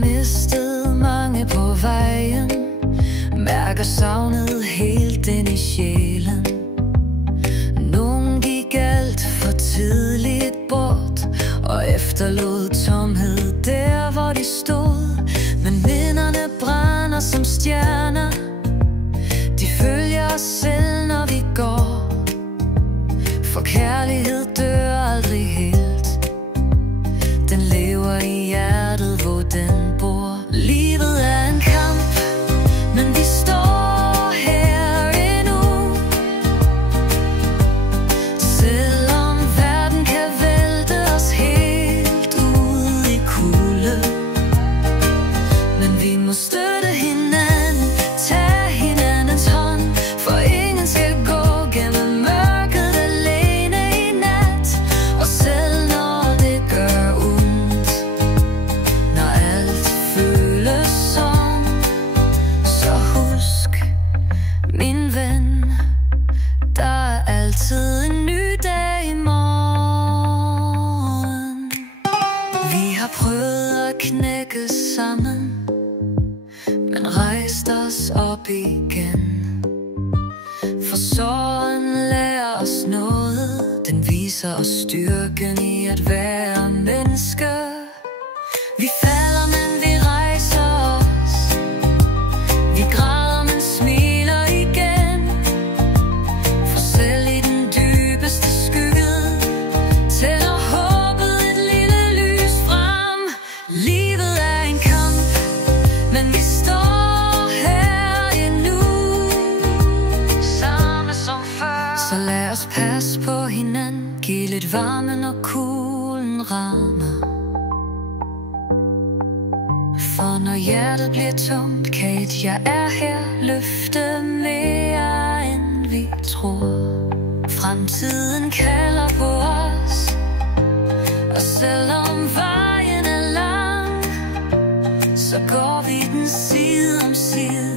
mistet mange på vejen, mærker savnet helt ind i sjælen. Nogen gik alt for tidligt bort og efterlod tomhed der, hvor de stod. Men minderne brænder som stjerner, de følger os selv, når vi går. For kærlighed dør aldrig helt, den lever i hjertet, hvor den bor. Livet er en kamp, men vi står her endnu. Selvom verden kan vælte os helt ud i kulde, men vi må støtte hinanden, tage hinandens hånd, for ingen skal gå gennem mørket alene i nat. Og selv når det gør ondt, når alt føles som, så husk, min ven, der er altid en ny dag i morgen. Vi har prøvet at knække sammen, men rejst os op igen. For sorgen lærer os noget, den viser os styrken i at være menneske. Vi falder, men vi rejser os, vi græder, men smiler igen. For selv i den dybeste skygge tænder håbet et lille lys frem. Livet er en kamp, men vi står her endnu, samme som før. Så lad os passe på hinanden, giv lidt varme, når kulden rammer. For når hjertet bliver tomt, kan et jeg er her løfte mere, end vi tror. Fremtiden kalder på os, og selvom vejen er lang, så går vi den side om side.